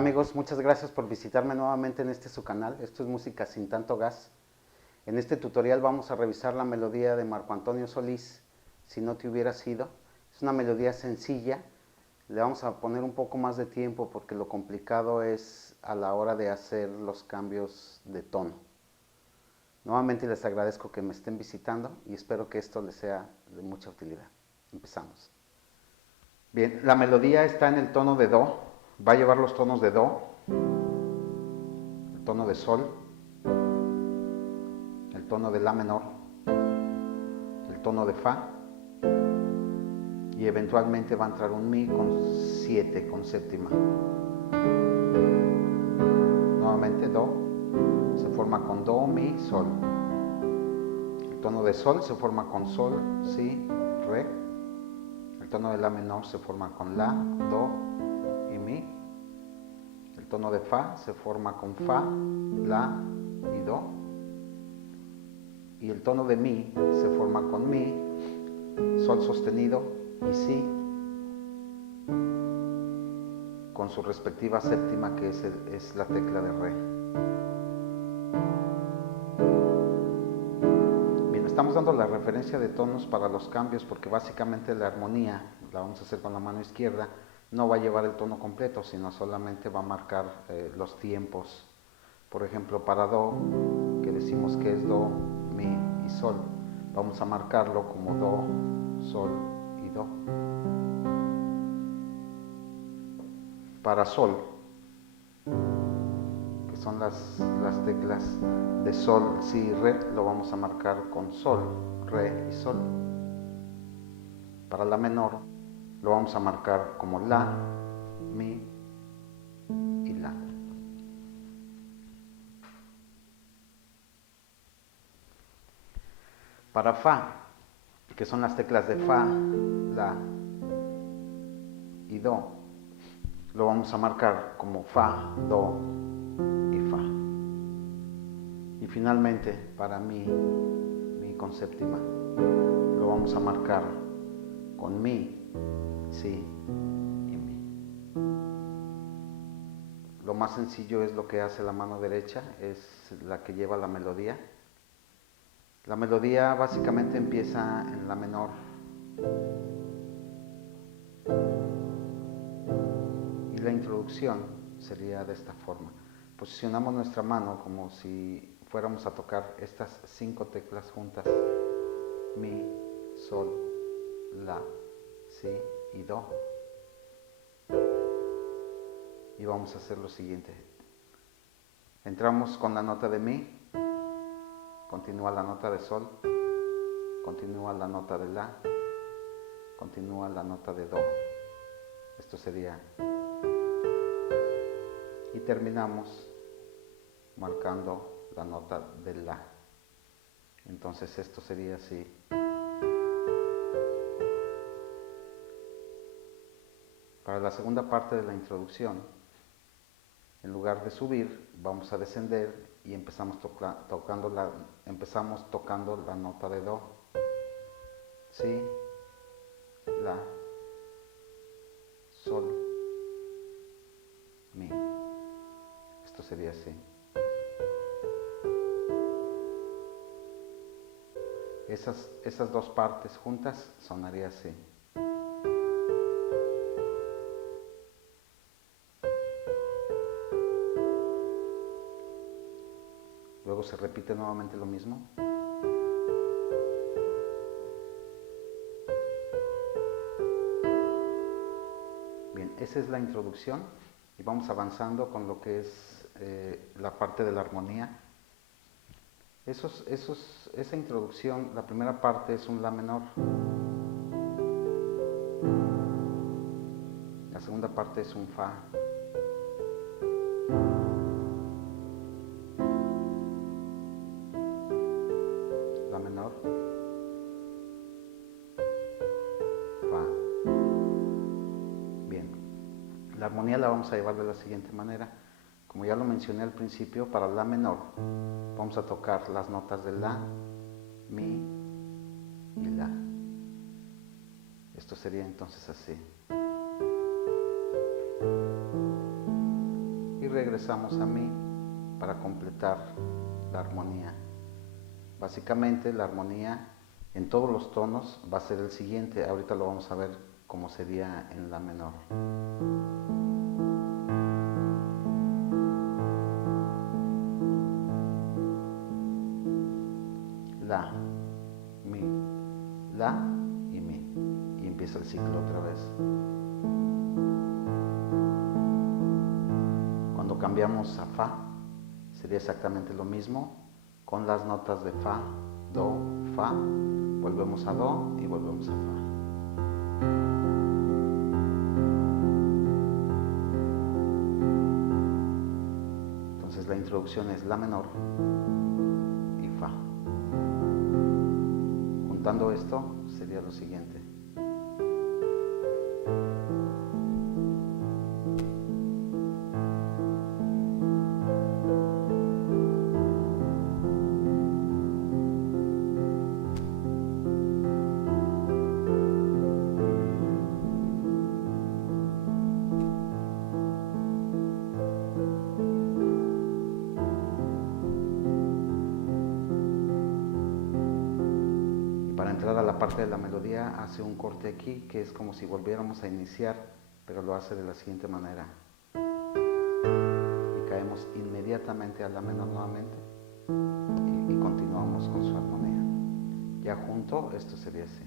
Hola amigos, muchas gracias por visitarme nuevamente en su canal. Esto es Música Sin Tanto Gas. En este tutorial vamos a revisar la melodía de Marco Antonio Solís, Si no te hubiera sido. Es una melodía sencilla, le vamos a poner un poco más de tiempo porque lo complicado es a la hora de hacer los cambios de tono. Nuevamente les agradezco que me estén visitando y espero que esto les sea de mucha utilidad. Empezamos. Bien, la melodía está en el tono de Do, va a llevar los tonos de Do, el tono de Sol, el tono de La menor, el tono de Fa y eventualmente va a entrar un Mi con 7, con séptima. Nuevamente Do se forma con Do, Mi, Sol. El tono de Sol se forma con Sol, Si, Re. El tono de La menor se forma con La, Do y Mi. El tono de Fa se forma con Fa, La y Do. Y el tono de Mi se forma con Mi, Sol sostenido y Si, con su respectiva séptima que es la tecla de Re. Bien, estamos dando la referencia de tonos para los cambios porque básicamente la armonía, la vamos a hacer con la mano izquierda, no va a llevar el tono completo, sino solamente va a marcar los tiempos. Por ejemplo, para Do, que decimos que es Do, Mi y Sol, vamos a marcarlo como Do, Sol y Do. Para Sol, que son las teclas de Sol, Si y Re, lo vamos a marcar con Sol, Re y Sol. Para La menor, lo vamos a marcar como La, Mi y La. Para Fa, que son las teclas de Fa, La y Do, lo vamos a marcar como Fa, Do y Fa. Y finalmente, para Mi con séptima, lo vamos a marcar con Mi, Si y Mi. Lo más sencillo es lo que hace la mano derecha, es la que lleva la melodía. La melodía básicamente empieza en La menor y la introducción sería de esta forma. Posicionamos nuestra mano como si fuéramos a tocar estas 5 teclas juntas: Mi, Sol, La, Si y Do. Y vamos a hacer lo siguiente. Entramos con la nota de Mi, continúa la nota de Sol, continúa la nota de La, continúa la nota de Do. Esto sería. Y terminamos marcando la nota de La. Entonces esto sería así. Para la segunda parte de la introducción, en lugar de subir, vamos a descender y empezamos tocando la nota de Do, Si, La, Sol, Mi. Esto sería así. Esas dos partes juntas sonaría así. Luego se repite nuevamente lo mismo. Bien, esa es la introducción y vamos avanzando con lo que es la parte de la armonía. Esa introducción, la primera parte es un La menor, la segunda parte es un Fa, La menor, Fa. Bien, la armonía la vamos a llevar de la siguiente manera. Como ya lo mencioné al principio, para La menor vamos a tocar las notas de La, Mi y La. Esto sería entonces así. regresamos a mi para completar la armonía. Básicamente la armonía en todos los tonos va a ser el siguiente. Ahorita lo vamos a ver cómo sería en la menor. La, mi, la y mi. Y empieza el ciclo otra vez. Cuando cambiamos a fa, sería exactamente lo mismo con las notas de fa, do, fa. Volvemos a do y volvemos a fa. Entonces la introducción es la menor y fa. Juntando esto sería lo siguiente. Para entrar a la parte de la melodía hace un corte aquí que es como si volviéramos a iniciar, pero lo hace de la siguiente manera. Y caemos inmediatamente a la menor nuevamente y continuamos con su armonía. Ya junto esto sería así.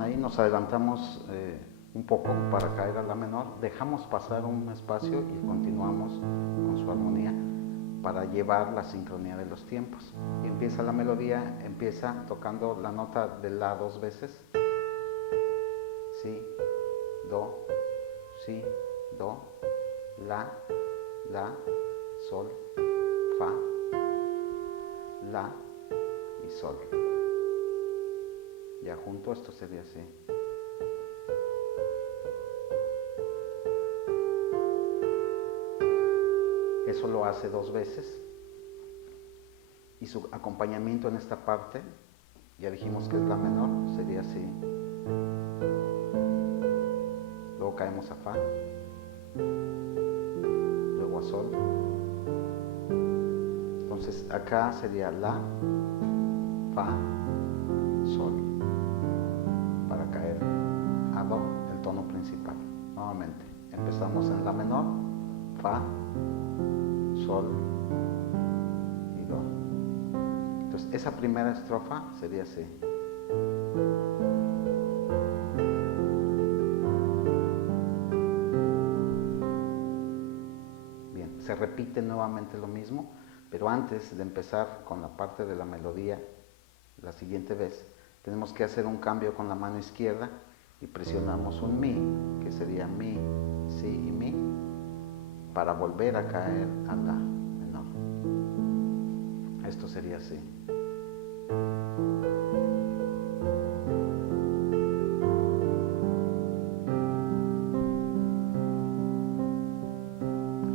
Ahí nos adelantamos un poco para caer a la menor, dejamos pasar un espacio y continuamos con su armonía para llevar la sincronía de los tiempos. Y empieza la melodía, empieza tocando la nota de la dos veces, si, do, la, sol, fa, la y sol. Ya junto esto sería así. Eso lo hace dos veces. Y su acompañamiento en esta parte, ya dijimos que es la menor, sería así. Luego caemos a fa. Luego a sol. Entonces acá sería la, fa, sol. Para caer a do, el tono principal. Nuevamente, empezamos en la menor, fa, sol y do. Entonces, esa primera estrofa sería así. Bien, se repite nuevamente lo mismo, pero antes de empezar con la parte de la melodía, la siguiente vez, tenemos que hacer un cambio con la mano izquierda y presionamos un mi, que sería mi, si y mi, para volver a caer a la menor. Esto sería así.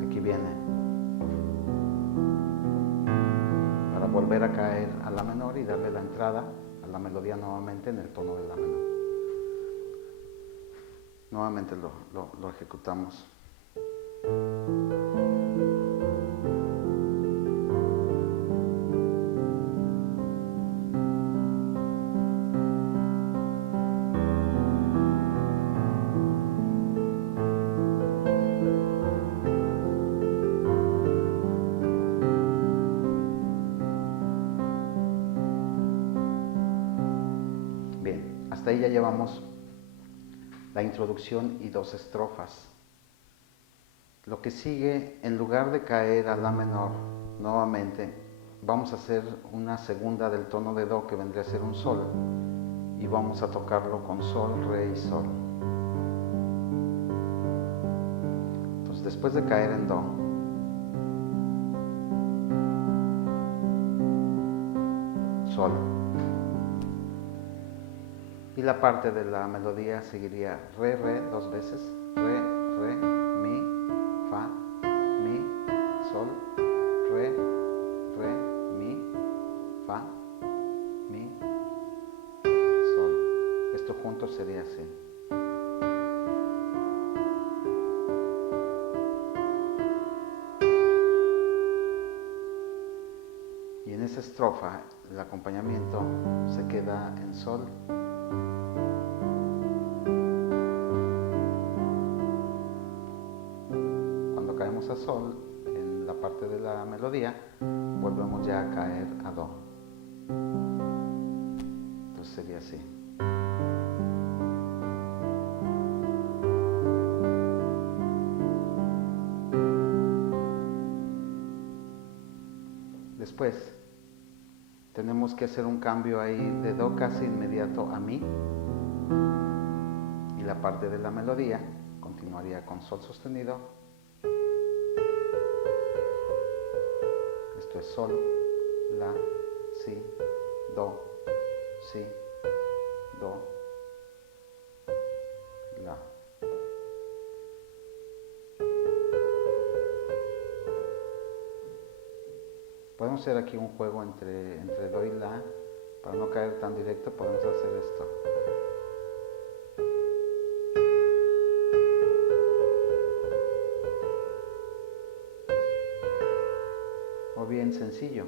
Aquí viene. Para volver a caer a la menor y darle la entrada a la melodía nuevamente en el tono de la menor. Nuevamente lo ejecutamos. Bien, hasta ahí ya llevamos la introducción y dos estrofas. Lo que sigue, en lugar de caer a la menor nuevamente, vamos a hacer una segunda del tono de do que vendría a ser un sol y vamos a tocarlo con sol, re y sol. Entonces después de caer en do, sol, y la parte de la melodía seguiría re, re 2 veces, re, re, mi, fa, mi, sol, re, re, mi, fa, mi, sol. Esto junto sería así. Y en esa estrofa el acompañamiento se queda en sol. Cuando caemos a sol, en la parte de la melodía, volvemos ya a caer a do. Entonces sería así. Después tenemos que hacer un cambio ahí de do casi inmediato a mi, y la parte de la melodía continuaría con sol sostenido. Esto es sol, la, si, do, la. Podemos hacer aquí un juego entre do y la. Para no caer tan directo podemos hacer esto. O bien sencillo.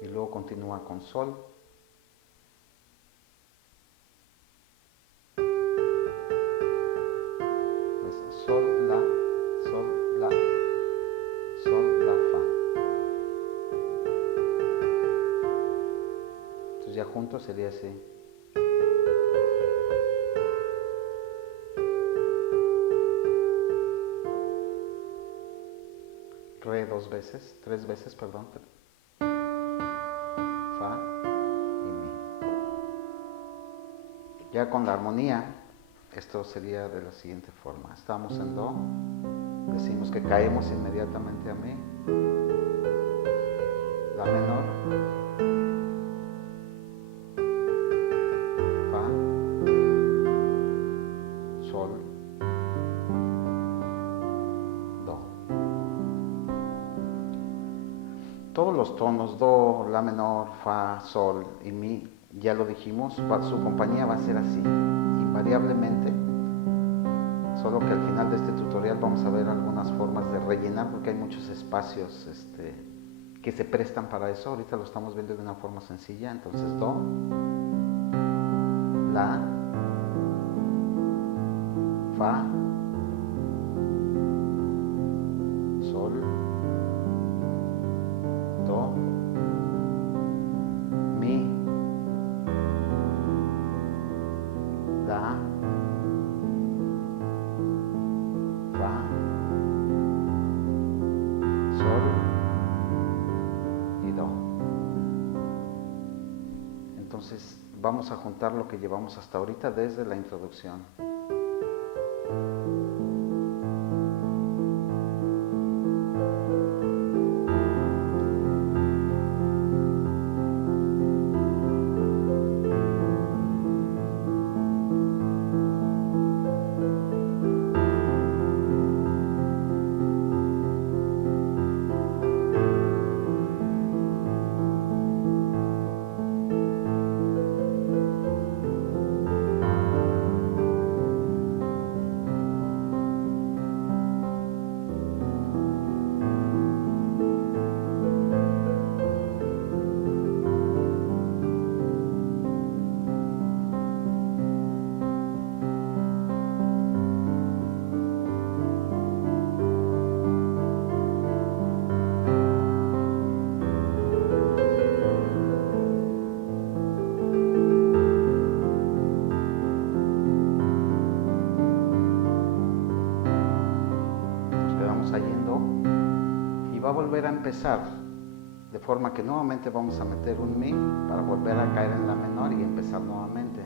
Y luego continúa con sol. Es sol, la, sol, la, sol, la, fa. Entonces ya juntos sería así. Re 2 veces, 3 veces, perdón. Fa y mi. Ya con la armonía, esto sería de la siguiente forma. Estamos en do, decimos que caemos inmediatamente a mi, la menor, fa, sol, do. Todos los tonos, do, la menor, fa, sol y mi, ya lo dijimos, su compañía va a ser así, invariablemente. Solo que al final de este tutorial vamos a ver algunas formas de rellenar, porque hay muchos espacios que se prestan para eso. Ahorita lo estamos viendo de una forma sencilla. Entonces do, la, fa, sol, do, mi, la, fa, sol y do. Entonces vamos a juntar lo que llevamos hasta ahorita desde la introducción. Va a volver a empezar, de forma que nuevamente vamos a meter un mi para volver a caer en la menor y empezar nuevamente.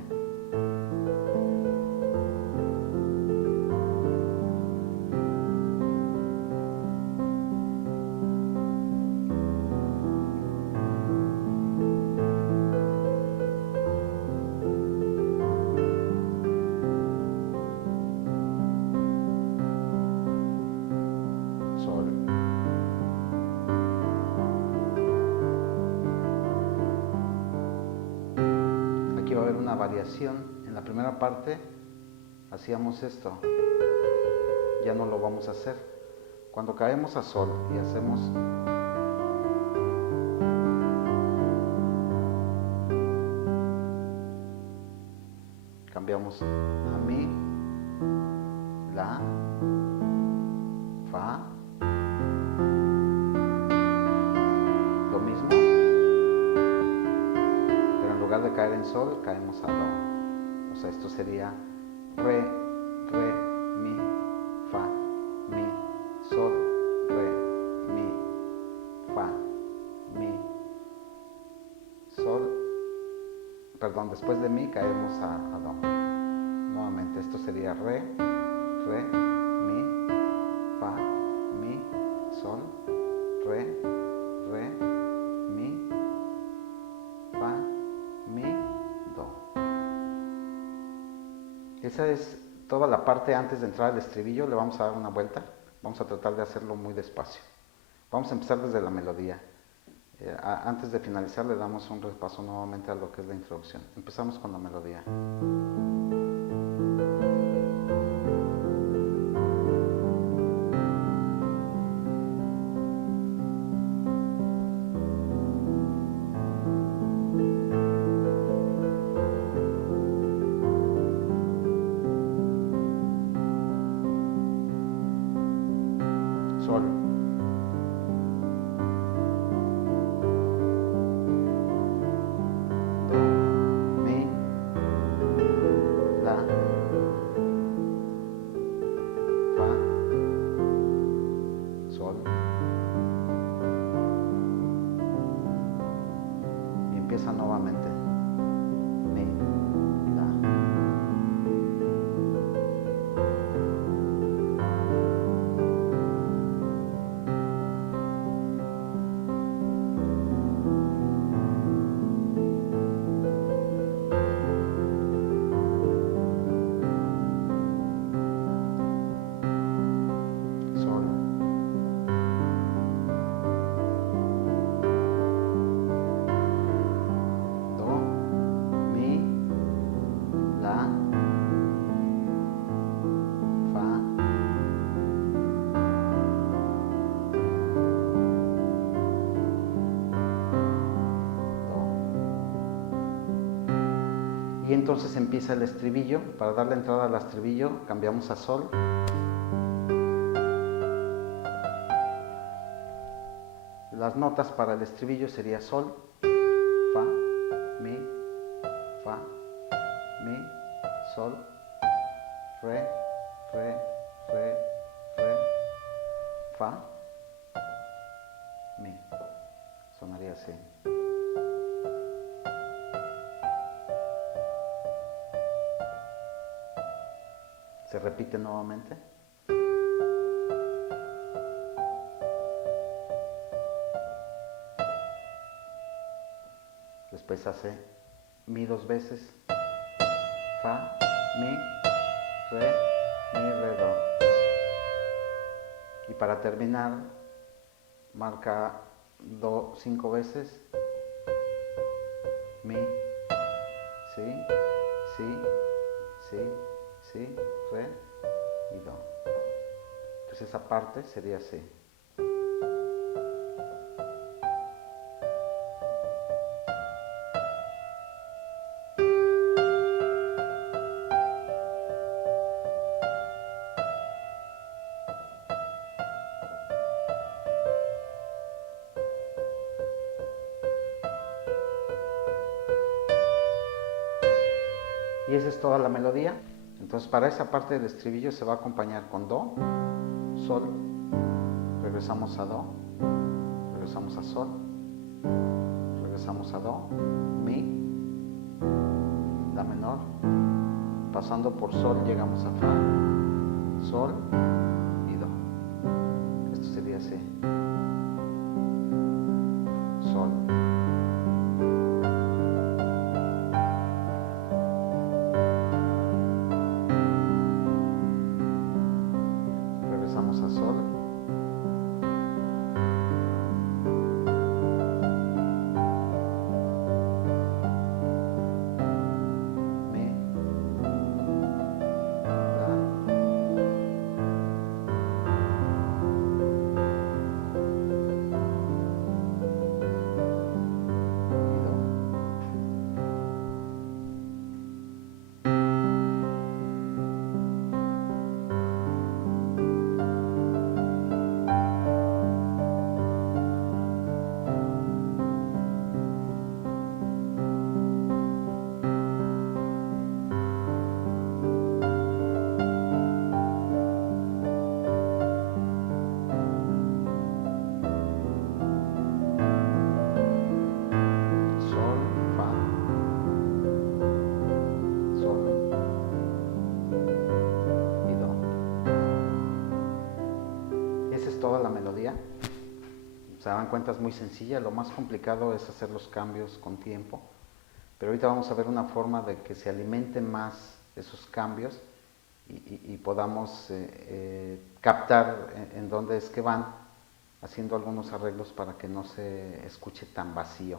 una variación. En la primera parte hacíamos esto, ya no lo vamos a hacer. Cuando caemos a sol y hacemos cambiamos a mi, la, fa, lo mismo, pero en lugar de caer en sol caemos a do. O sea, esto sería re, re, mi, fa, mi, sol, re, mi, fa, mi, sol. Perdón, después de mi caemos a do. Nuevamente, esto sería re, re, mi, fa, mi, sol, re, re, mi, fa, mi, do. Esa es toda la parte antes de entrar al estribillo. Le vamos a dar una vuelta. Vamos a tratar de hacerlo muy despacio. Vamos a empezar desde la melodía. Antes de finalizar le damos un repaso nuevamente a lo que es la introducción. Empezamos con la melodía. Sol. Do, mi, la, fa, sol. Y empieza nuevamente. Mi, la. Y entonces empieza el estribillo. Para darle entrada al estribillo cambiamos a sol. Las notas para el estribillo sería sol, fa, mi, sol, re, re, re, re, fa, mi. Sonaría así. Se repite nuevamente. Después hace mi dos veces, fa, mi, re, do. Y para terminar, marca do 5 veces, mi, si, si, si, si, re y do. Entonces esa parte sería así. Y esa es toda la melodía. Entonces para esa parte del estribillo se va a acompañar con do, sol, regresamos a do, regresamos a sol, regresamos a do, mi, la menor, pasando por sol llegamos a fa, sol y do. Esto sería así. Sol. Regresamos a sol. es toda la melodía. Se dan cuenta, es muy sencilla. Lo más complicado es hacer los cambios con tiempo. Pero ahorita vamos a ver una forma de que se alimenten más esos cambios y podamos captar en dónde es que van, haciendo algunos arreglos para que no se escuche tan vacío.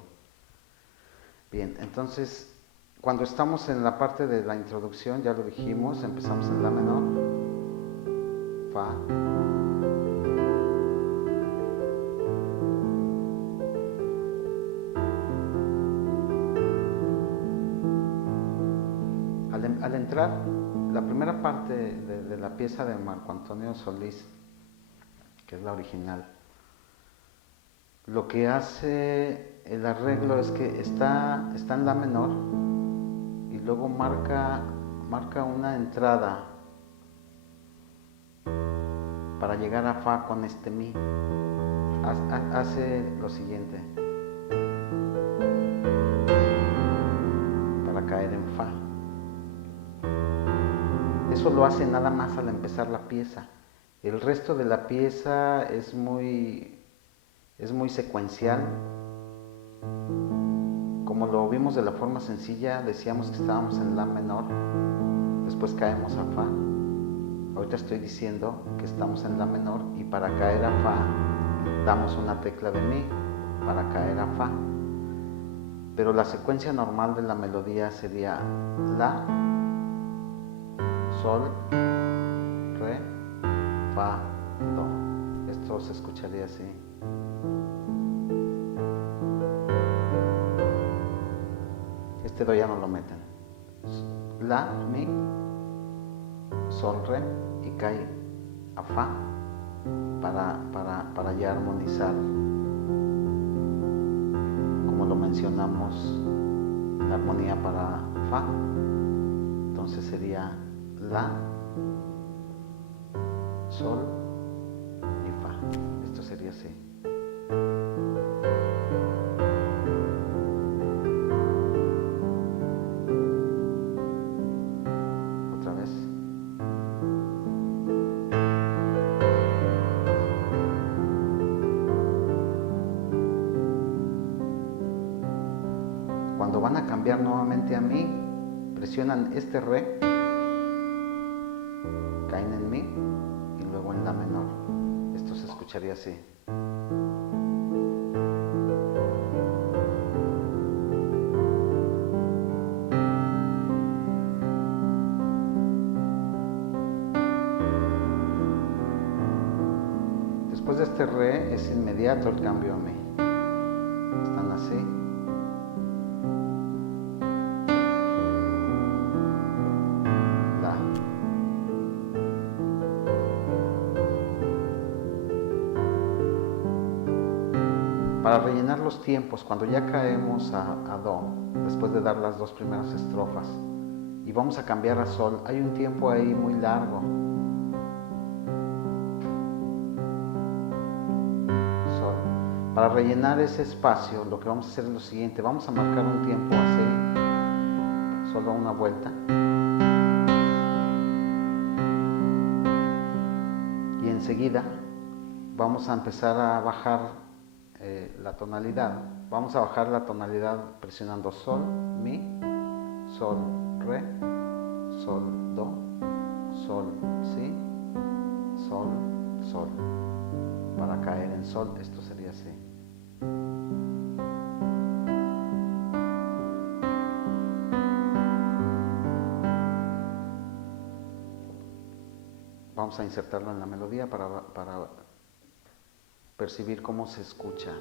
Bien, entonces cuando estamos en la parte de la introducción, ya lo dijimos, empezamos en la menor, fa, al entrar, la primera parte de la pieza de Marco Antonio Solís, que es la original, lo que hace el arreglo es que está en la menor y luego marca una entrada para llegar a fa con este mi. Hace lo siguiente para caer en fa. Eso lo hace nada más al empezar la pieza. El resto de la pieza es muy secuencial. Como lo vimos de la forma sencilla, decíamos que estábamos en la menor, después caemos a fa. Ahorita estoy diciendo que estamos en la menor y para caer a fa damos una tecla de mi para caer a fa. Pero la secuencia normal de la melodía sería la, sol, re, fa, do. Esto se escucharía así. Este do ya no lo meten. La, mi, sol, re y cae a fa para ya armonizar, como lo mencionamos en la armonía para fa. Entonces sería la, sol y fa. Esto sería así. Otra vez. Cuando van a cambiar nuevamente a mi, presionan este re, caen en mi y luego en la menor. Esto se escucharía así. Después de este re es inmediato el cambio a mi. Están así. Para rellenar los tiempos, cuando ya caemos a do, después de dar las dos primeras estrofas, y vamos a cambiar a sol, hay un tiempo ahí muy largo. Sol. Para rellenar ese espacio, lo que vamos a hacer es lo siguiente, vamos a marcar un tiempo así, solo una vuelta. Y enseguida vamos a empezar a bajar la tonalidad. Vamos a bajar la tonalidad presionando sol, mi, sol, re, sol, do, sol, si, sol, sol. Para caer en sol, esto sería así. Vamos a insertarlo en la melodía para percibir cómo se escucha.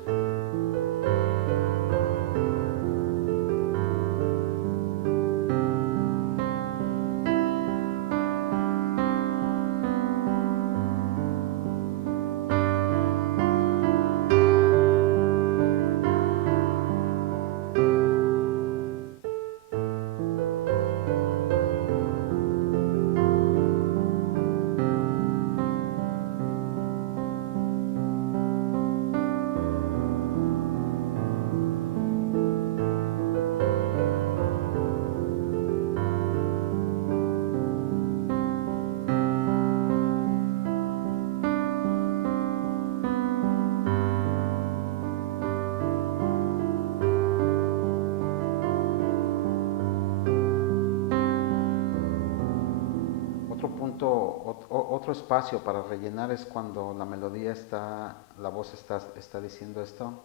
Otro espacio para rellenar es cuando la melodía está, la voz está diciendo esto.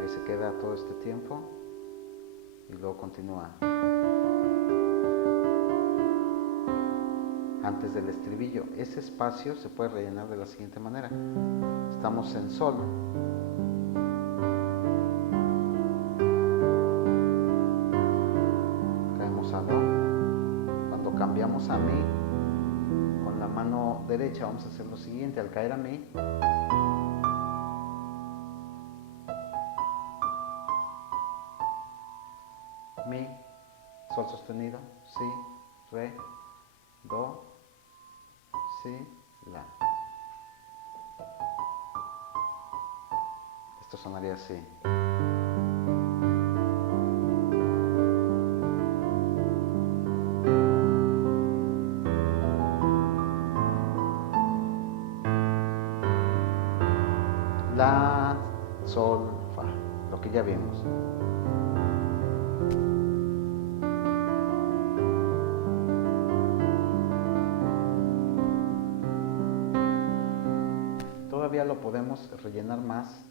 Ahí se queda todo este tiempo y luego continúa. Antes del estribillo, ese espacio se puede rellenar de la siguiente manera. Estamos en sol. Caemos a do. Cuando cambiamos a mi, con la mano derecha vamos a hacer lo siguiente. Al caer a mi, sol sostenido, si, re, do, si, la. Esto sonaría así. La, sol, fa, lo que ya vimos. Todavía lo podemos rellenar más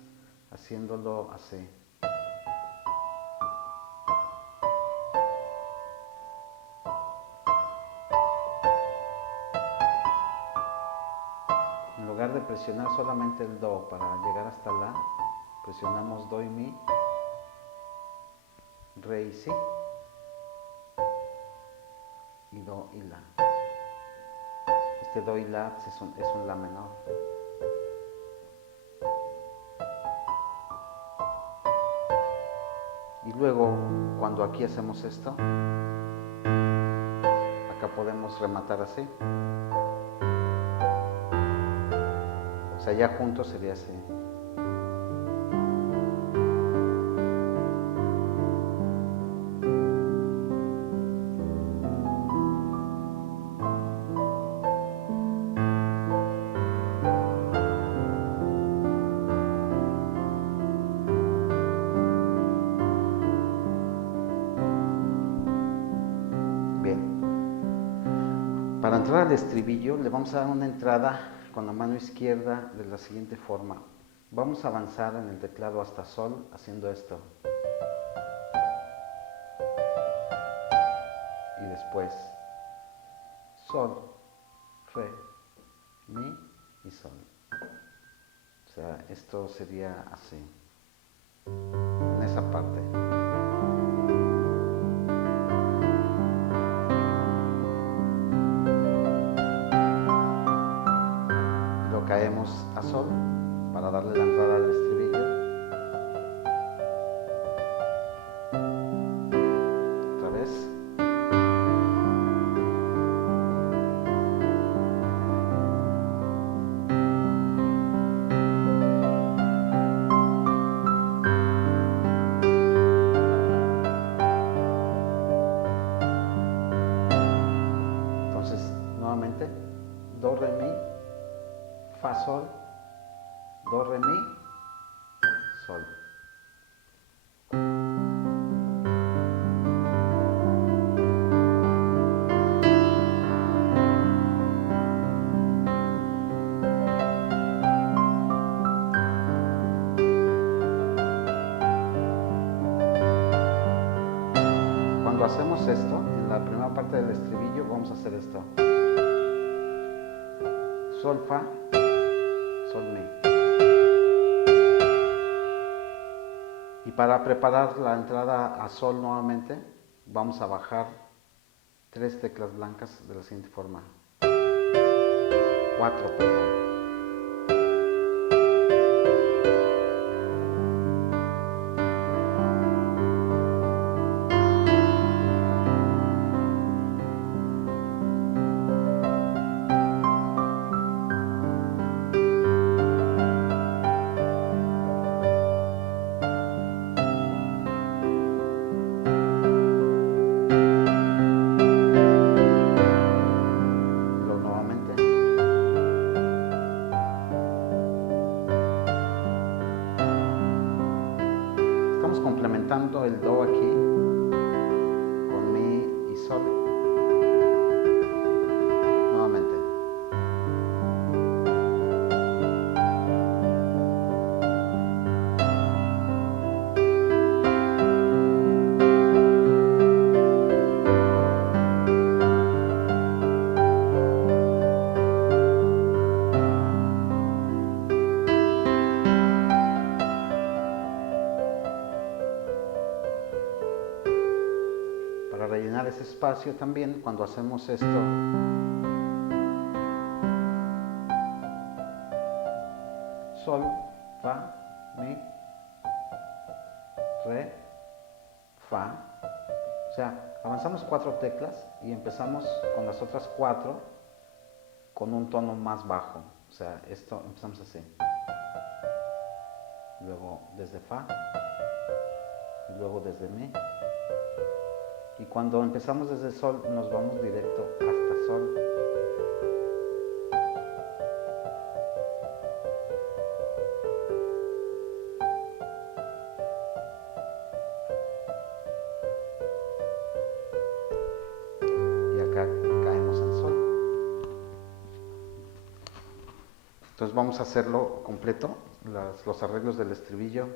haciéndolo así. En lugar de presionar solamente el do para llegar hasta la, presionamos do y mi, re y si, y do y la. Este do y la es un la menor. Y luego, cuando aquí hacemos esto, acá podemos rematar así. O sea, ya juntos sería así. Para entrar al estribillo le vamos a dar una entrada con la mano izquierda de la siguiente forma. Vamos a avanzar en el teclado hasta sol haciendo esto. Y después sol, re, mi y sol. O sea, esto sería así, en esa parte. Caemos a sol para darle la entrada al estribillo. Otra vez. Entonces, nuevamente, do, re, mi, fa, sol, do, re, mi, sol. Cuando hacemos esto, en la primera parte del estribillo vamos a hacer esto. Sol, fa, sol, mi. Y para preparar la entrada a sol nuevamente, vamos a bajar 3 teclas blancas de la siguiente forma. 4, perdón. ese espacio también cuando hacemos esto. Sol, fa, mi, re, fa. O sea, avanzamos 4 teclas y empezamos con las otras 4 con un tono más bajo. O sea, esto empezamos así. Luego desde fa, y luego desde mi. Y cuando empezamos desde sol nos vamos directo hasta sol. Y acá caemos en sol. Entonces vamos a hacerlo completo, los arreglos del estribillo.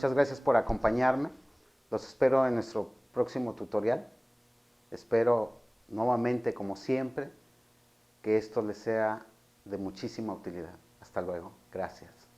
Muchas gracias por acompañarme. Los espero en nuestro próximo tutorial. Espero nuevamente, como siempre, que esto les sea de muchísima utilidad. Hasta luego. Gracias.